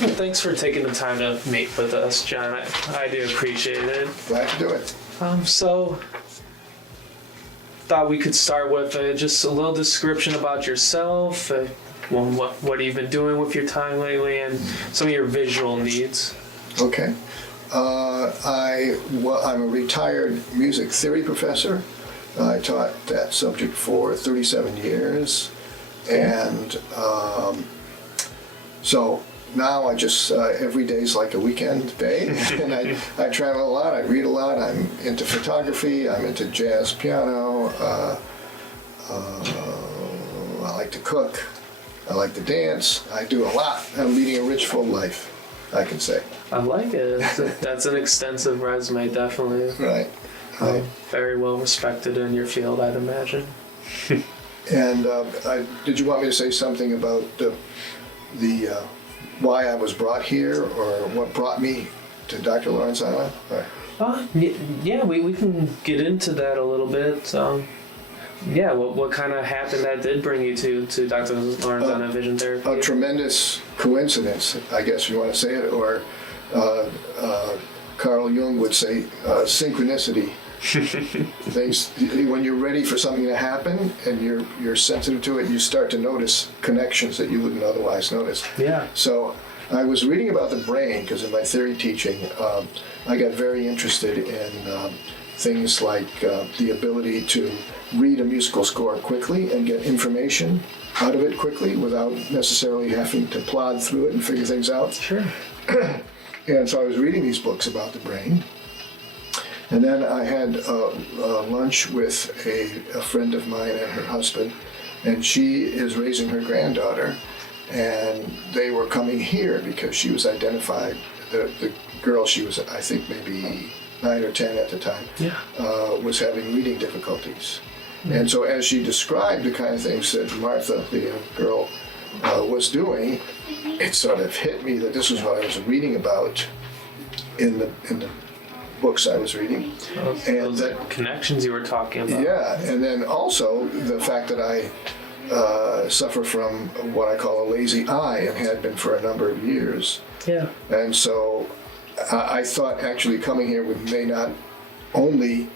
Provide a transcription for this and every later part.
Well, thanks for taking the time to meet with us, John. I do appreciate it. Glad to do it. So, thought we could start with just a little description about yourself, what you've been doing with your time lately, and some of your visual needs. Okay. I'm a retired music theory professor. I taught that subject for 37 years. And so now I just, every day is like a weekend day. And I travel a lot, I read a lot, I'm into photography, I'm into jazz piano, I like to cook, I like to dance, I do a lot. I'm leading a rich, full life, I can say. I like it. That's an extensive resume, definitely. Right. Very well respected in your field, I'd imagine. And did you want me to say something about the why I was brought here, or what brought me to Dr. Lorenzana? Yeah, we can get into that a little bit. Yeah, what kind of happened that did bring you to Dr. Lorenzana Vision Therapy? A tremendous coincidence, I guess you want to say it, or Carl Jung would say synchronicity. Things, when you're ready for something to happen and you're sensitive to it, you start to notice connections that you wouldn't otherwise notice. Yeah. So I was reading about the brain because in my theory teaching, I got very interested in things like the ability to read a musical score quickly and get information out of it quickly without necessarily having to plod through it and figure things out. Sure. And so I was reading these books about the brain. And then I had lunch with a friend of mine and her husband, and she is raising her granddaughter, and they were coming here because she was identified, the girl, she was, I think, maybe 9 or 10 at the time, was having reading difficulties. Mm-hmm. And so as she described the kind of things that Martha, the young girl, was doing, it sort of hit me that this was what I was reading about in the books I was reading. Those connections you were talking about. Yeah, and then also the fact that I suffer from what I call a lazy eye and had been for a number of years. Yeah. And so I thought actually coming here may not only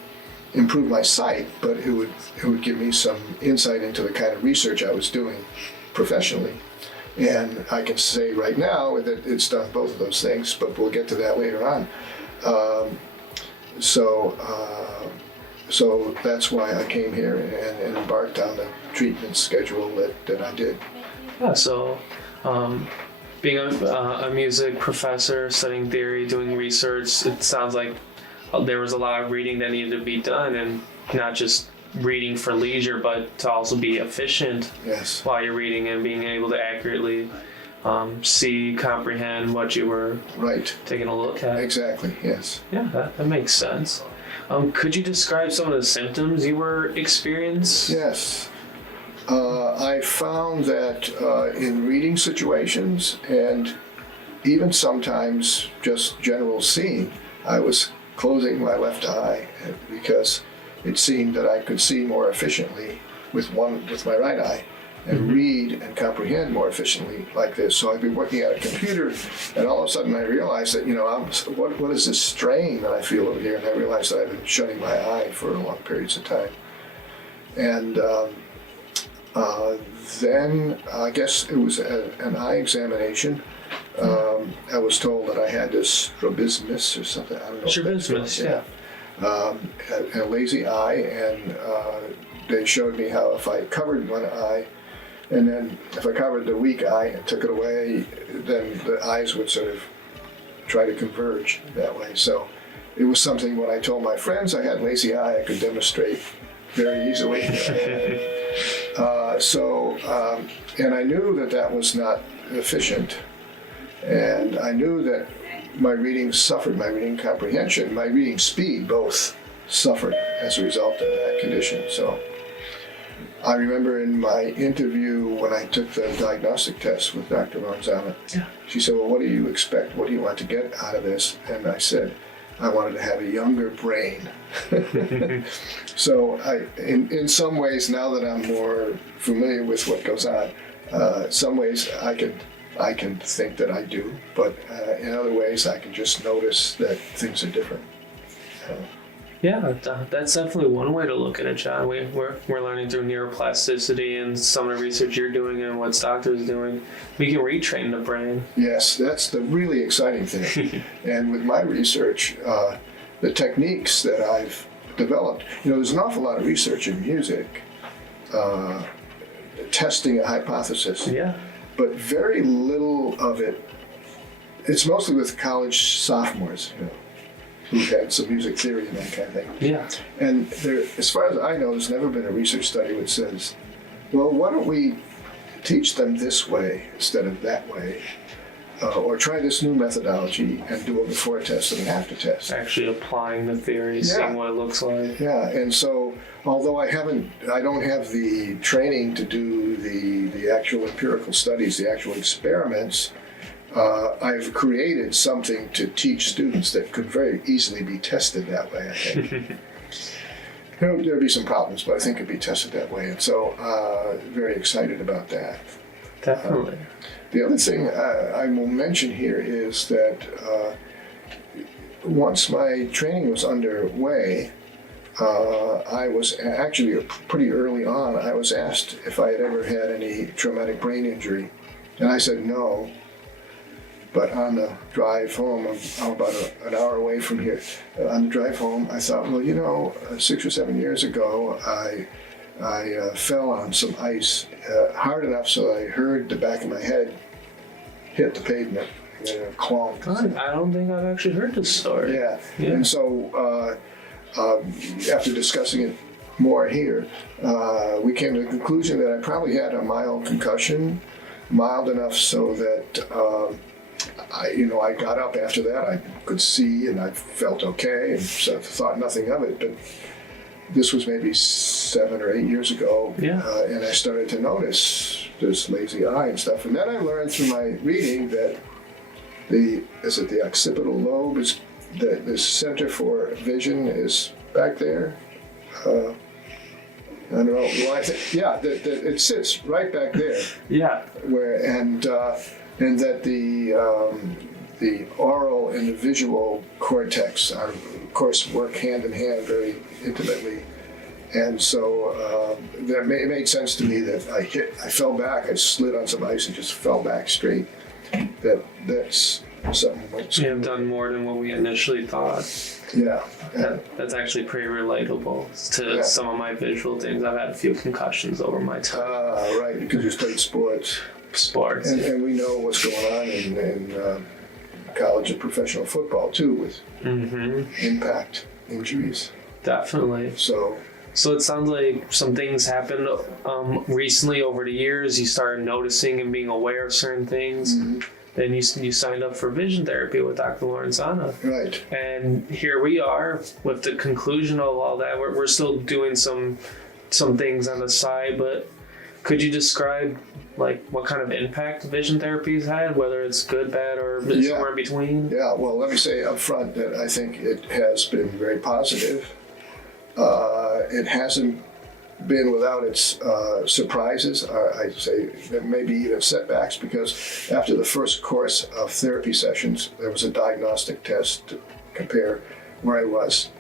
improve my sight, but it would give me some insight into the kind of research I was doing professionally. And I can say right now that it's done both of those things, but we'll get to that later on. So that's why I came here and embarked on the treatment schedule that I did. Yeah, so being a music professor, studying theory, doing research, it sounds like there was a lot of reading that needed to be done, and not just reading for leisure, but to also be efficient while you're reading and being able to accurately see, comprehend what you were taking a look at. Exactly, yes. Yeah, that makes sense. Could you describe some of the symptoms you were experiencing? Yes. I found that in reading situations and even sometimes just general seeing, I was closing my left eye because it seemed that I could see more efficiently with my right eye and read and comprehend more efficiently like this. So I'd be working at a computer, and all of a sudden I realized that, what is this strain that I feel over here? And I realized that I've been shutting my eye for long periods of time. And then I guess it was an eye examination. I was told that I had this strabismus or something. I don't know. Strabismus, yeah. A lazy eye, and they showed me how if I covered one eye, and then if I covered the weak eye and took it away, then the eyes would sort of try to converge that way. So it was something when I told my friends I had lazy eye, I could demonstrate very easily. And I knew that was not efficient. And I knew that my reading suffered, my reading comprehension, my reading speed both suffered as a result of that condition. So I remember in my interview when I took the diagnostic test with Dr. Lorenzana, she said, well, what do you expect? What do you want to get out of this? And I said, I wanted to have a younger brain. So in some ways, now that I'm more familiar with what goes on, some ways I could I can think that I do, but in other ways I can just notice that things are different. Yeah, that's definitely one way to look at it, John. We're learning through neuroplasticity and some of the research you're doing and what doctors doing. We can retrain the brain. Yes, that's the really exciting thing. And with my research, the techniques that I've developed, there's an awful lot of research in music, testing a hypothesis. Yeah. But very little of it, it's mostly with college sophomores, who've had some music theory and that kind of thing. Yeah. And there, as far as I know, there's never been a research study which says, well, why don't we teach them this way instead of that way? Or try this new methodology and do a before test and an after test. Actually applying the theory, seeing what it looks like. Yeah, and so although I don't have the training to do the actual empirical studies, the actual experiments, I've created something to teach students that could very easily be tested that way, I think. There'll be some problems, but I think it could be tested that way. And so very excited about that. Definitely. The other thing I will mention here is that once my training was underway, I was actually pretty early on, I was asked if I had ever had any traumatic brain injury. And I said no. But on the drive home, I'm about an hour away from here, on the drive home, I thought, well, 6 or 7 years ago, I fell on some ice hard enough so I heard the back of my head hit the pavement and then it clonked. I don't think I've actually heard this story. Yeah. And so after discussing it more here, we came to the conclusion that I probably had a mild concussion, mild enough so that I got up after that. I could see and I felt okay and so thought nothing of it. But this was maybe 7 or 8 years ago, and I started to notice this lazy eye and stuff. And then I learned through my reading that the occipital lobe is the center for vision is back there. I don't know why. It sits right back there. Yeah. And that the oral and the visual cortex are, of course, work hand in hand very intimately. And so it made sense to me that I fell back, I slid on some ice and just fell back straight. That's something. You have done more than what we initially thought. Yeah. That's actually pretty relatable to some of my visual things. I've had a few concussions over my time. Right, because you played sports. And we know what's going on in college and professional football too with impact injuries. Definitely. So it sounds like some things happened recently over the years. You started noticing and being aware of certain things. Mm-hmm. Then you signed up for vision therapy with Dr. Lorenzana. Right. And here we are with the conclusion of all that. We're still doing some things on the side, but could you describe what kind of impact vision therapy has had, whether it's good, bad, or somewhere in between? Yeah, well, let me say up front that I think it has been very positive. It hasn't been without its surprises, I'd say maybe even setbacks, because after the first course of therapy sessions, there was a diagnostic test to compare where I was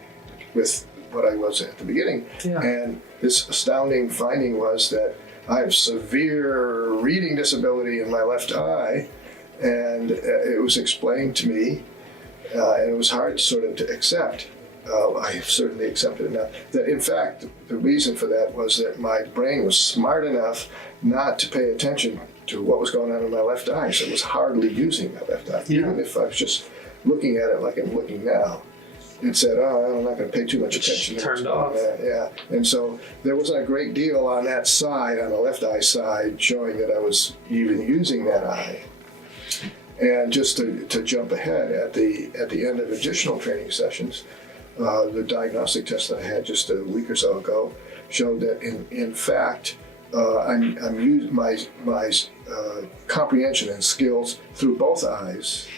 with what I was at the beginning. Yeah. And this astounding finding was that I have severe reading disability in my left eye, and it was explained to me, and it was hard sort of to accept. I have certainly accepted it now, that in fact the reason for that was that my brain was smart enough not to pay attention to what was going on in my left eye, so it was hardly using my left eye. Yeah. Even if I was just looking at it like I'm looking now, it said, I'm not going to pay too much attention. Turned off. Yeah, and so there wasn't a great deal on that side, on the left eye side, showing that I was even using that eye. And just to jump ahead, at the end of additional training sessions, the diagnostic test that I had just a week or so ago showed that in fact I'm using my comprehension and skills through both eyes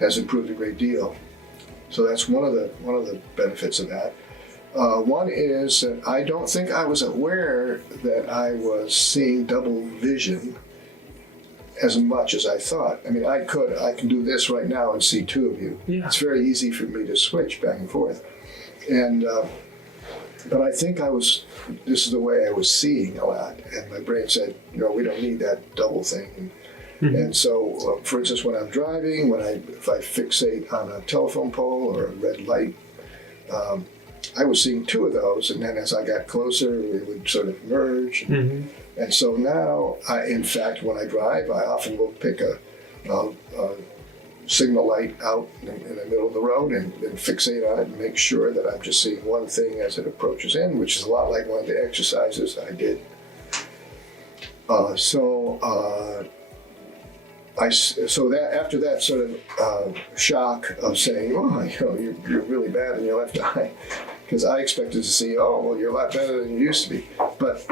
has improved a great deal. So that's one of the benefits of that. One is that I don't think I was aware that I was seeing double vision as much as I thought. I mean, I can do this right now and see two of you. Yeah. It's very easy for me to switch back and forth. And, but I think this is the way I was seeing a lot. And my brain said, we don't need that double thing. And so, for instance, when I'm driving, if I fixate on a telephone pole or a red light, I was seeing two of those, and then as I got closer, we would sort of merge. And so now, in fact, when I drive, I often will pick a signal light out in the middle of the road and fixate on it and make sure that I'm just seeing one thing as it approaches in, which is a lot like one of the exercises I did. So that after that sort of shock of saying, you're really bad in your left eye, because I expected to see, you're a lot better than you used to be. But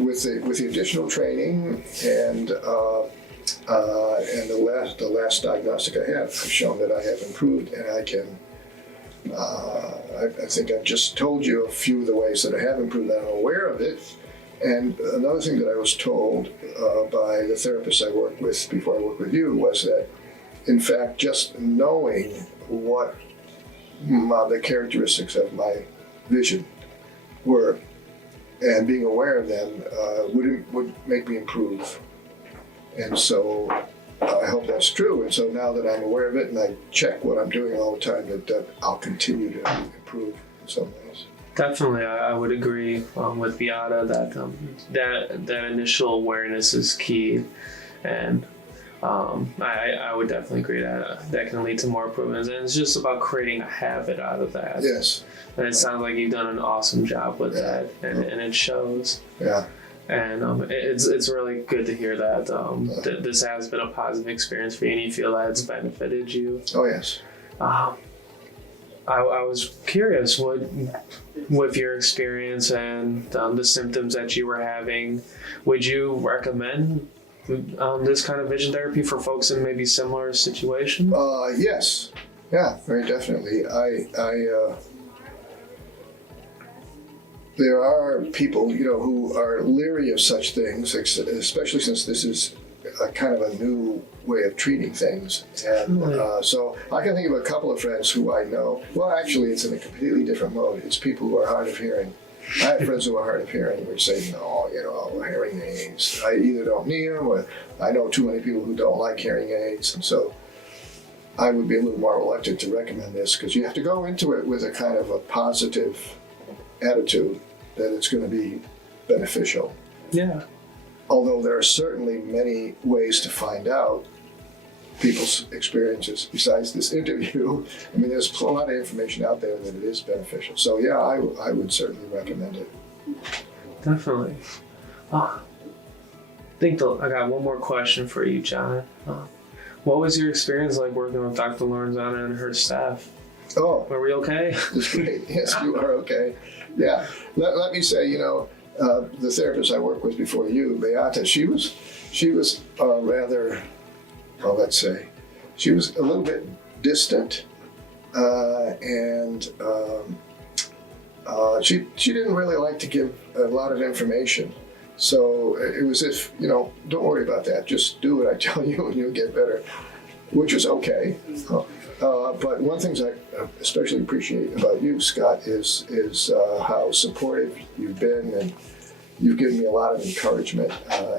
with the additional training and the last diagnostic I have, I've shown that I have improved, and I can. I think I've just told you a few of the ways that I have improved. That I'm aware of it. And another thing that I was told by the therapist I worked with before I worked with you was that, in fact, just knowing what the characteristics of my vision were and being aware of them would make me improve. And so I hope that's true. And so now that I'm aware of it and I check what I'm doing all the time, that I'll continue to improve in some ways. Definitely, I would agree with Beata that initial awareness is key, and I would definitely agree that can lead to more improvements. And it's just about creating a habit out of that. Yes. And it sounds like you've done an awesome job with that, and it shows. Yeah. And it's really good to hear that this has been a positive experience for you, and you feel that it's benefited you. Oh yes. I was curious, with your experience and the symptoms that you were having, would you recommend this kind of vision therapy for folks in maybe similar situations? Yes. Yeah, very definitely. There are people, who are leery of such things, especially since this is a kind of a new way of treating things. And so I can think of a couple of friends who I know. Well, actually, it's in a completely different mode. It's people who are hard of hearing. I have friends who are hard of hearing who say, no, hearing aids. I either don't need them, or I know too many people who don't like hearing aids. And so I would be a little more reluctant to recommend this, because you have to go into it with a kind of a positive attitude that it's going to be beneficial. Yeah. Although there are certainly many ways to find out people's experiences besides this interview. I mean, there's a lot of information out there that it is beneficial. So yeah, I would certainly recommend it. Definitely. I got one more question for you, John. What was your experience like working with Dr. Lorenzana and her staff? Oh. Were we okay? It's great. Yes, you are okay. Yeah. Let me say, the therapist I worked with before you, Beata, she was rather, let's say, she was a little bit distant, and she didn't really like to give a lot of information. So it was if, don't worry about that. Just do what I tell you and you'll get better, which was okay. But one thing I especially appreciate about you, Scott, is how supportive you've been, and you've given me a lot of encouragement,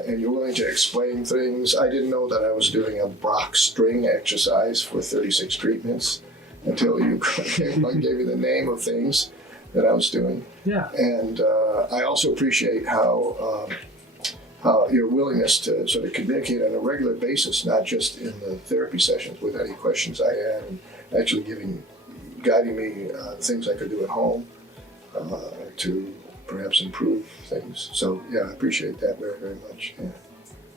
and you're willing to explain things. I didn't know that I was doing a Brock string exercise for 36 treatments until you gave me the name of things that I was doing. Yeah. And I also appreciate how your willingness to sort of communicate on a regular basis, not just in the therapy sessions with any questions I had, and actually guiding me things I could do at home to perhaps improve things. So yeah, I appreciate that very, very much. Yeah.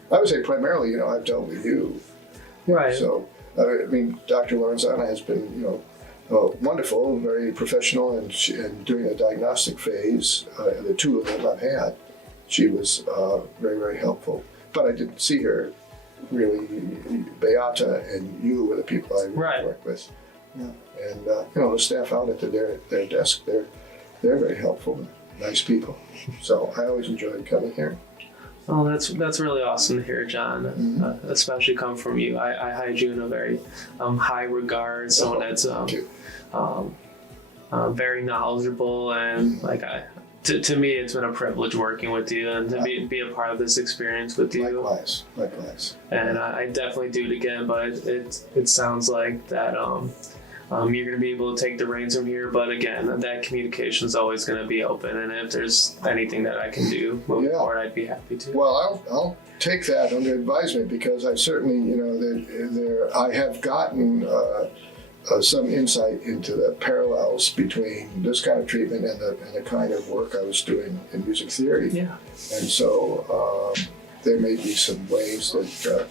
I would say primarily, I've dealt with you. Right. So, I mean, Dr. Lorenzana has been, wonderful, very professional, and during the diagnostic phase, the two of them I've had, she was very, very helpful. But I didn't see her really. Beata and you were the people I really worked with. Yeah. And the staff out at their desk, they're very helpful, nice people. So I always enjoyed coming here. Oh, that's really awesome to hear, John. Especially come from you. I hide you in a very high regard. Someone that's very knowledgeable, and to me, it's been a privilege working with you and to be a part of this experience with you. Likewise. And I definitely do it again, but it sounds like that you're going to be able to take the reins from here. But again, that communication is always going to be open, and if there's anything that I can do moving forward, I'd be happy to. Well, I'll take that under advisement, because I certainly, I have gotten some insight into the parallels between this kind of treatment and the kind of work I was doing in music theory. Yeah. And so there may be some ways that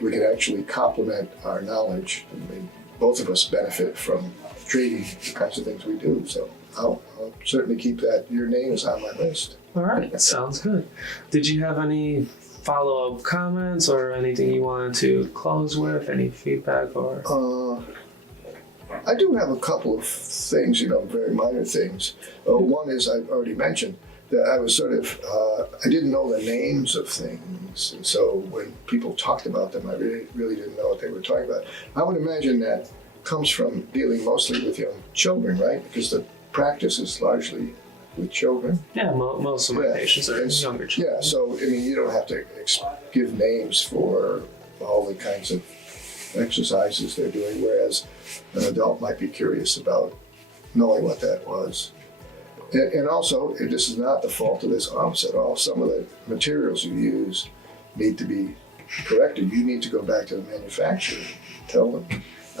we can actually complement our knowledge. I mean, both of us benefit from treating the kinds of things we do. So I'll certainly keep that. Your name is on my list. All right. Sounds good. Did you have any follow-up comments or anything you wanted to close with? Any feedback or? I do have a couple of things, very minor things. One is I've already mentioned that I was sort of, I didn't know the names of things. And so when people talked about them, I really didn't know what they were talking about. I would imagine that comes from dealing mostly with young children, right? Because the practice is largely with children. Yeah, most of my patients are younger children. Yeah, so I mean, you don't have to give names for all the kinds of exercises they're doing, whereas an adult might be curious about knowing what that was. And also, this is not the fault of this office at all. Some of the materials you use need to be corrected. You need to go back to the manufacturer and tell them.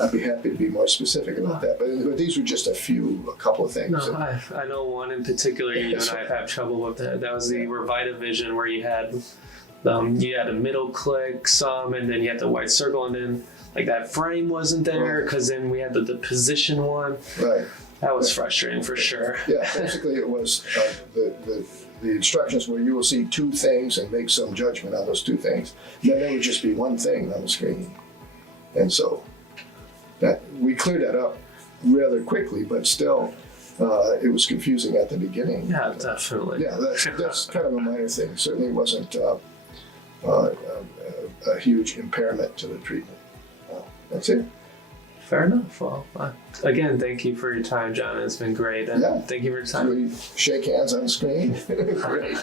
I'd be happy to be more specific about that. But these were just a couple of things. No, I know one in particular you and I have trouble with. That was the Revitavision, where you had a middle click some, and then you had the white circle, and then that frame wasn't there, because then we had the position one. Right. That was frustrating for sure. Yeah, basically it was the instructions where you will see two things and make some judgment on those two things. Then there would just be one thing on the screen. And so that we cleared that up rather quickly, but still it was confusing at the beginning. Yeah, definitely. Yeah, that's kind of a minor thing. Certainly wasn't a huge impairment to the treatment. That's it. Fair enough. Well, again, thank you for your time, John. It's been great. And thank you for your time. We shake hands on screen. Great.